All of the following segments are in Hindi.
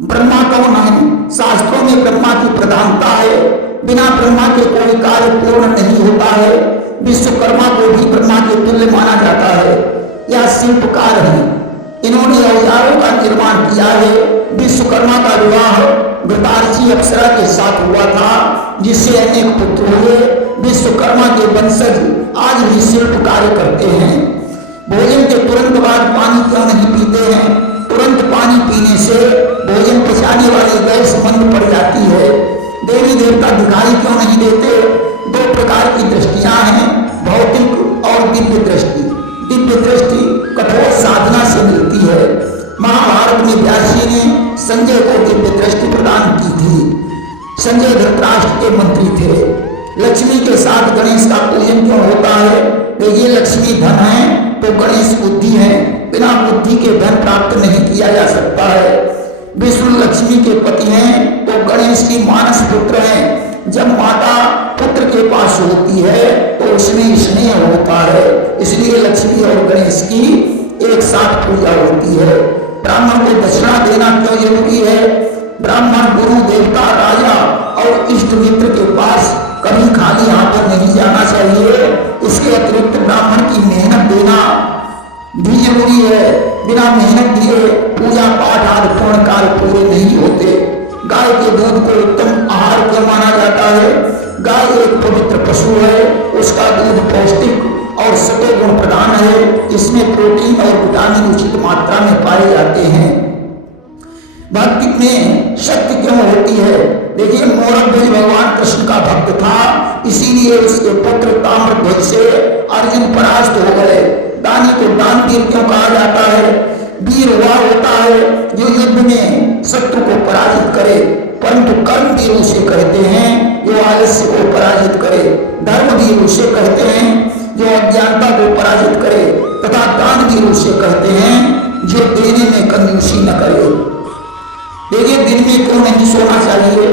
ब्रह्मा कौन है? शास्त्रों में ब्रह्मा की प्रधानता है। बिना ब्रह्मा के कोई कार्य पूर्ण नहीं होता है। विश्वकर्मा को भी ब्रह्मा के तुल्य माना जाता है। यह शिल्पकार है, इन्होंने औजारों का निर्माण किया है। विश्वकर्मा का विवाह घृतार्ची अप्सरा के साथ हुआ था, जिससे अनेक पुत्र हुए। विश्वकर्मा के वंशज आज भी शिल्प कार्य करते हैं। भोजन के तुरंत बाद पानी क्यों नहीं पीते हैं? तुरंत पानी पीने से भोजन पचाने वाली गैस मंद पड़ जाती है। देवी देवता दिखाई क्यों नहीं देते? दो प्रकार की दृष्टियां हैं, भौतिक और दिव्य दृष्टि। दिव्य दृष्टि कठोर साधना से मिलती है। महाभारत में व्यास जी ने संजय को दिव्य दृष्टि प्रदान की थी। संजय धृतराष्ट्र के मंत्री थे। लक्ष्मी के साथ गणेश का पूजन क्यों होता है? ये लक्ष्मी धन है तो गणेश बुद्धि है। बिना बुद्धि के धन प्राप्त नहीं किया जा सकता है। विष्णु लक्ष्मी के पति हैं तो गणेश की मानस पुत्र हैं। जब माता पुत्र के पास होती है तो उसमें स्नेह होता है, इसलिए लक्ष्मी और गणेश की एक साथ पूजा होती है। ब्राह्मण को दक्षिणा देना क्यों जरूरी है? ब्राह्मण गुरु देवता राजा और इष्ट मित्र के पास कभी खाली हाथों नहीं जाना चाहिए। इसके अतिरिक्त ब्राह्मण की मेहनत देना भी जरूरी है। बिना मेहनत दिए पूजा पाठ आदि पूर्ण कार्य पूरे नहीं होते। गाय के दूध को उत्तम आहार क्यों माना जाता है? गाय एक पवित्र पशु है, उसका दूध पौष्टिक और सतों गुण प्रदान है। इसमें प्रोटीन और विटामिन उचित मात्रा में पाए जाते हैं। भक्ति में शक्ति क्यों होती है? देखिए, मोरध्वज भगवान कृष्ण का भक्त था, इसीलिए उसके पुत्र ताम्रध्वज से अर्जुन परास्त हो गए। दानी को दानवीर क्यों कहा जाता है? वीर वह होता है जो युद्ध में शत्रु को पराजित करे, परंतु कर्मवीर उसे कहते हैं जो आलस्य को पराजित करे। धर्मवीर उसे कहते हैं जो अज्ञानता को पराजित करे, तथा दानवीर उसे कहते हैं जो देने में कंजूसी न करे। देखिए, दिन में क्यों नहीं सोना चाहिए?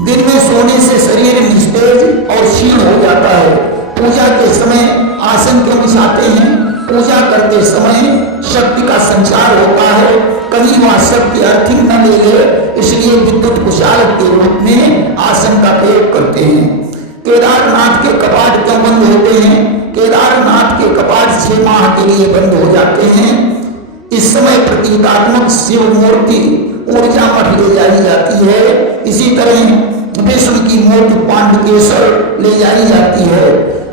दिन में सोने से शरीर निस्तेज और क्षीण हो जाता है। पूजा के समय आसन क्यों बिछाते हैं? पूजा करते समय शक्ति का संचार होता है, कहीं वह शक्ति अर्थिंग न ले ले, इसलिए विद्युत कुचालक के रूप में आसन का प्रयोग करते हैं। केदारनाथ के कपाट क्यों बंद होते हैं? केदारनाथ के कपाट 6 माह के लिए बंद हो जाते हैं। इस समय प्रतीकात्मक शिव मूर्ति ऊर्जा मठ ले जाई जाती है। इसी तरह विष्णु की मूर्ति पांडुकेश्वर ले जाई जाती है।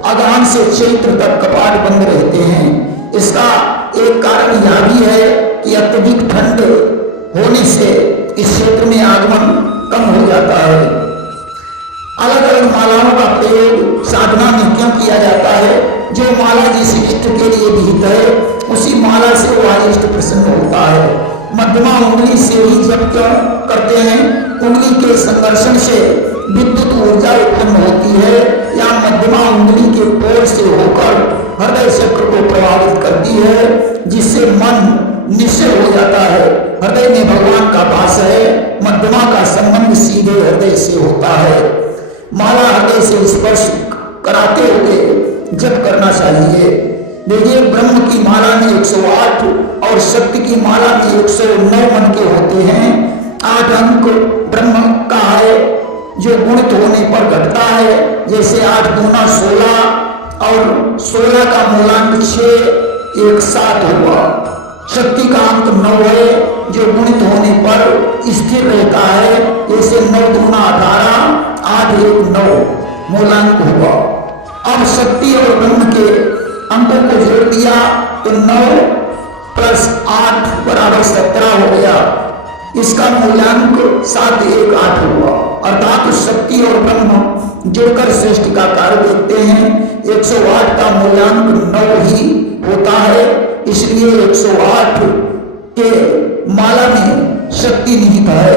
अगहन से चैत्र तक कपाट बंद रहते हैं। इसका एक कारण यह भी है कि अत्यधिक ठंड होने से इस क्षेत्र में आगमन कम हो जाता है। अलग अलग मालाओं का प्रयोग साधना में क्यों किया जाता है? जो माला जिस इष्ट के लिए विहित है, उसी माला से वह इष्ट प्रसन्न होता है। मध्यमा उंगली से ही जप क्यों करते हैं? उंगली के संघर्षण से विद्युत ऊर्जा उत्पन्न होती है, या मध्यमा उंगली के पोर से होकर हृदय चक्र को प्रभावित करती है, जिससे मन निश्चल हो जाता है। हृदय में भगवान का वास है। मध्यमा का संबंध सीधे हृदय से होता है। माला हृदय से स्पर्श कराते हुए जप करना चाहिए। देखिए, ब्रह्म की माला में 108 और शक्ति की माला में 109 मन के होते हैं। 8 अंक ब्रह्म का है जो गुणित होने पर घटता है, जैसे 8 दूना 16 और 16 का मूलांक 6 1 7 हुआ। शक्ति का अंक 9 है जो गुणित होने पर स्थिर रहता है, जैसे 9 दूना 18 8 1 9 मूलांक हुआ। अब शक्ति और ब्रह्म के अंकों को जोड़ दिया तो 9 + 8 = 17 हो गया। इसका मूल्यांक 7 1 8 हुआ। अर्थात शक्ति और ब्रह्म जुड़कर सृष्टि का कार्य देखते हैं। 108 का मूल्यांक 9 ही होता है, इसलिए 108 के माला में शक्ति निहित है।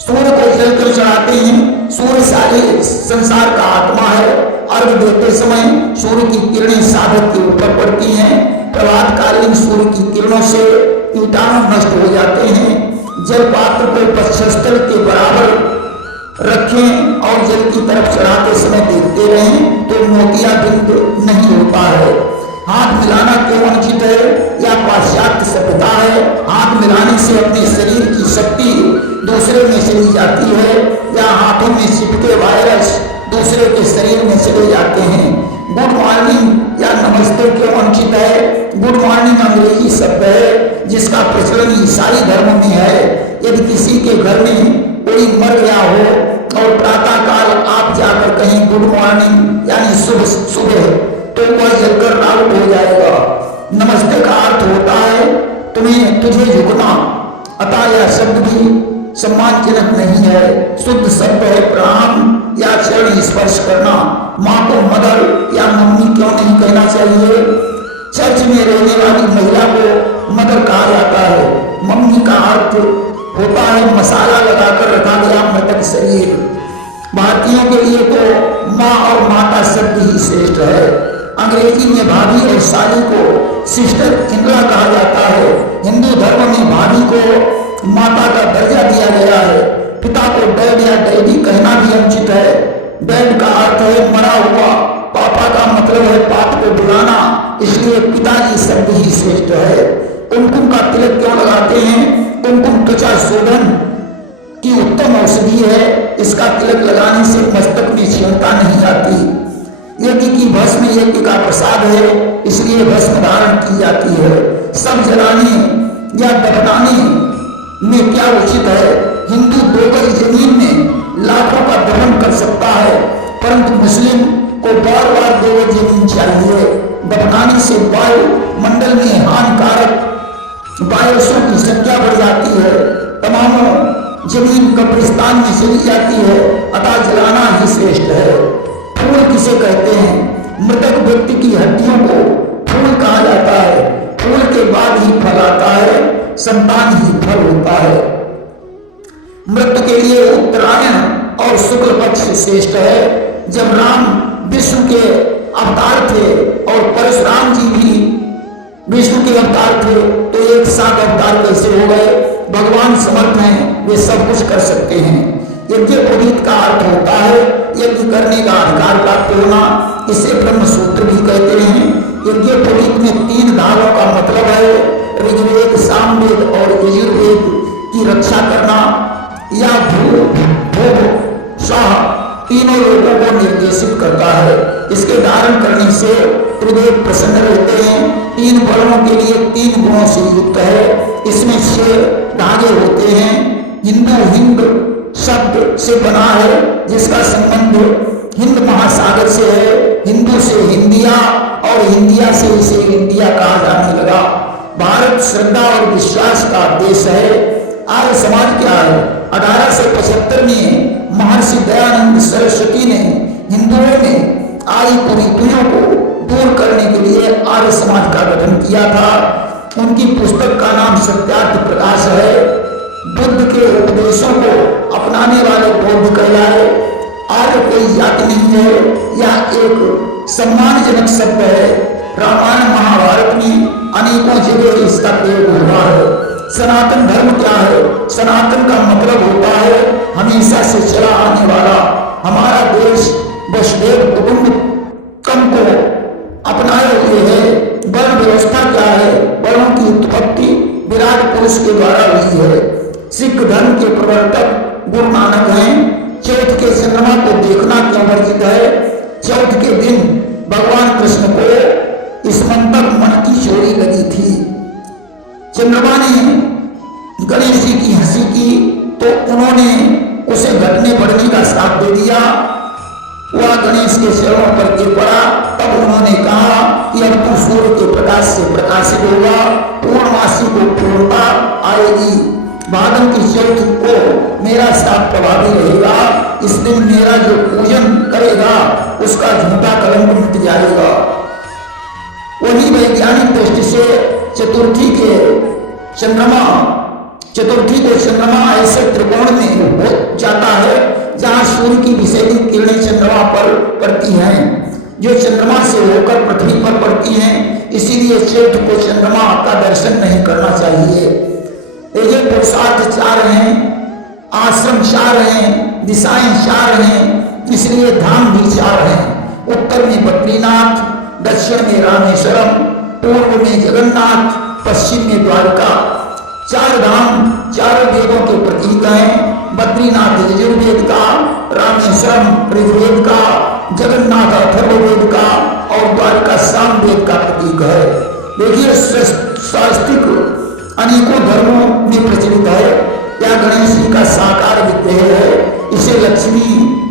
सूर्य को जल कर चढ़ाते हैं। सूर्य सारे संसार का आत्मा है। अर्घ देते समय सूर्य की किरणें साधक के ऊपर पड़ती हैं। प्रभातकालीन सूर्य की किरणों से कीटाणु नष्ट हो जाते हैं। जल पात्र को पक्षस्थल के बराबर रखें और जल की तरफ चढ़ाते समय देखते रहें तो मोतियाबिंद नहीं होता है। हाथ मिलाना क्यों अनुचित है? या पाश्चात्य सभ्यता है? हाथ मिलाने से अपने शरीर की जाती है या हाथों में चिपके वायरस दूसरे के शरीर में चले जाते हैं। गुड मॉर्निंग या नमस्ते क्यों अनुचित है? गुड मॉर्निंग अंग्रेजी शब्द है जिसका प्रचलन ईसाई धर्म में है। यदि किसी के घर में कोई मर गया हो और प्रातः काल आप जाकर कहीं गुड मॉर्निंग यानी शुभ सुबह, तो वह जलकर आउट हो जाएगा। नमस्ते का अर्थ होता है तुझे झुकना, अतः यह शब्द भी सम्मानजनक नहीं है। शुद्ध शब्द है प्रणाम या चरण स्पर्श करना। माँ को मदर या मम्मी क्यों नहीं कहना चाहिए? चर्च में रहने वाली महिला को मदर कहा जाता है। मम्मी का अर्थ होता है मसाला लगाकर रखा गया मृतक शरीर। भारतीयों के लिए तो माँ और माता शब्द ही श्रेष्ठ है। अंग्रेजी में भाभी और साली को सिस्टर इनला कहा जाता है। हिंदू धर्म में भाभी को माता का दर्जा दिया गया है। पिता को डैड या डैडी कहना भी अनुचित है। डैड का अर्थ है मरा हुआ, पापा का मतलब है पाप को बुलाना, इसलिए पिताजी शब्द ही श्रेष्ठ है। कुमकुम का तिलक क्यों लगाते हैं? कुमकुम त्वचा शोधन की उत्तम औषधि है। इसका तिलक लगाने से मस्तक में क्षमता नहीं आती। यज्ञ की भस्म यज्ञ का प्रसाद है, इसलिए भस्म धारण की जाती है। सब जलाने या दफनाने में क्या उचित है? हिंदू 2 गज जमीन में लाखों का दफन कर सकता है, परंतु मुस्लिम को बार बार 2 गज जमीन चाहिए। दफनाने से वायु मंडल में हानिकारक वायरसों की संख्या बढ़ जाती है। तमाम जमीन कब्रिस्तान में चली जाती है, अतः जलाना ही श्रेष्ठ है। फूल किसे कहते हैं? मृतक व्यक्ति की हड्डियों को फूल कहा जाता है। फूल के बाद ही फल आता है, संतान ही फल होता है। मृत्यु के लिए उत्तरायण और शुक्ल पक्ष श्रेष्ठ है। जब राम विष्णु के अवतार थे और परशुराम जी भी विष्णु के अवतार थे, तो एक साथ अवतार कैसे हो गए? भगवान समर्थ हैं, वे सब कुछ कर सकते हैं। यज्ञ पुरोहित का अर्थ होता है यज्ञ करने का अधिकार प्राप्त होना। इसे ब्रह्म सूत्र भी कहते हैं। यज्ञ पुरोहित में 3 धारों का मतलब है ऋग्वेद, सामवेद और यजुर्वेद की रक्षा करना या भोग स्वाहा तीनों लोगों को निर्देशित करता है। इसके धारण करने से त्रिदेव प्रसन्न रहते हैं। 3 वर्णों के लिए 3 गुणों से युक्त है। इसमें 6 धागे होते हैं। हिंदू हिंद शब्द से बना है, जिसका संबंध हिंद महासागर से है। हिंदू से हिंदिया और हिंदिया से इसे इंडिया कहा जाने लगा। भारत श्रद्धा और विश्वास का देश है। आर्य समाज क्या है? 1875 में महर्षि दयानंद सरस्वती ने हिंदुओं में आई कुरीतियों को दूर करने के लिए आर्य समाज का गठन किया था। उनकी पुस्तक का नाम सत्यार्थ प्रकाश है। बुद्ध के उपदेशों को अपनाने वाले बौद्ध कहलाए। आर्य कोई जाति नहीं है, यह एक सम्मानजनक शब्द है। रामायण महाभारत में अनेकों जगह इसका प्रयोग हुआ है। सनातन धर्म क्या है? सनातन का मतलब होता है हमेशा से चला आने वाला। हमारा देश वसुधैव कुटुंबकम को अपनाए हुए है। वर्ण व्यवस्था क्या है? वर्णों की उत्पत्ति विराट पुरुष के द्वारा हुई है। सिख धर्म के प्रवर्तक गुरु नानक हैं। चौथ के चंद्रमा को देखना क्यों वर्जित है? चौथ के दिन भगवान कृष्ण को स्मंतक मन की चोरी लगी थी। चंद्रमा ने गणेश जी की हंसी की तो उन्होंने उसे घटने बढ़ने का श्राप दे दिया। वह गणेश के चरणों पर गिर पड़ा। तब उन्होंने कहा कि अब तू सूर्य के प्रकाश से प्रकाशित होगा, पूर्णमासी को पूर्णता आएगी। भादव की चौथ को मेरा श्राप प्रभावी रहेगा। इस दिन मेरा जो पूजन करेगा उसका झूठा कलंक मिट जाएगा। वही वैज्ञानिक दृष्टि से चतुर्थी को चंद्रमा ऐसे त्रिकोण में हो जाता है जहां सूर्य की विषैली किरणें चंद्रमा पर पड़ती हैं, जो चंद्रमा से होकर पृथ्वी पर पड़ती हैं। इसीलिए चौथ को चंद्रमा का दर्शन नहीं करना चाहिए। ये पुरुषार्थ 4 हैं, आश्रम 4 हैं, दिशाएं 4 हैं, इसलिए धाम भी 4 हैं। उत्तर में बद्रीनाथ, दक्षिण में रामेश्वरम, पूर्व में जगन्नाथ, पश्चिम में द्वारका। 4 धाम 4 वेदों के प्रतीक हैं। बद्रीनाथ यजुर्वेद का, रामेश्वरम ऋग्वेद का, जगन्नाथ अथर्ववेद का और द्वारका सामवेद का प्रतीक है। देखिए स्वास्तिक अनेकों धर्मों में प्रचलित है। यह गणेश जी का साकार विग्रह है। इसे लक्ष्मी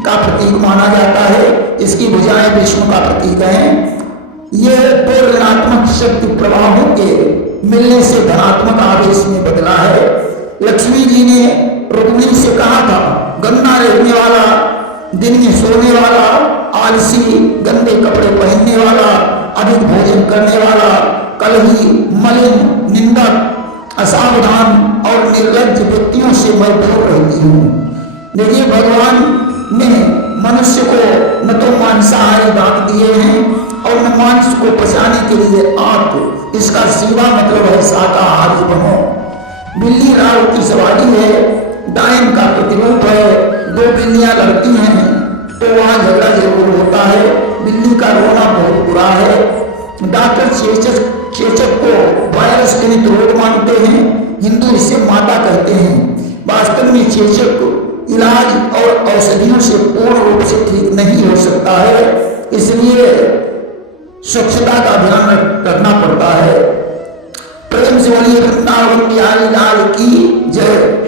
का प्रतीक माना जाता है। इसकी भुजाएं विष्णु का प्रतीक हैं। ये दो ऋणात्मक शक्ति प्रवाहों के मिलने से धनात्मक आवेश में बदला है। लक्ष्मी जी ने रुक्मिणी से कहा था, गंदा रहने वाला, दिन में सोने वाला, आलसी, गंदे कपड़े पहनने वाला, अधिक भोजन करने वाला, कलही, मलिन, निंदक, असावधान और निर्लज्ज व्यक्तियों से मैं दूर रहती हूँ। देखिए भगवान ने मनुष्य को न तो मांसाहारी दांत दिए हैं और न मांस को पचाने के लिए आंत। इसका सीधा मतलब है शाकाहारी बनो। बिल्ली राव की सवारी है, डायन का प्रतिरूप है। दो बिल्लियां लड़ती हैं तो वहां झगड़ा जरूर होता है। बिल्ली का रोना बहुत बुरा है। डॉक्टर चेचक को वायरस जनित रोग मानते हैं। हिंदू इसे माता कहते हैं। वास्तव में चेचक इलाज और औषधियों से पूर्ण रूप से ठीक नहीं हो सकता है, इसलिए स्वच्छता का ध्यान रखना पड़ता है। प्रेम से बोलिए वृंदावन बिहारी लाल की जय।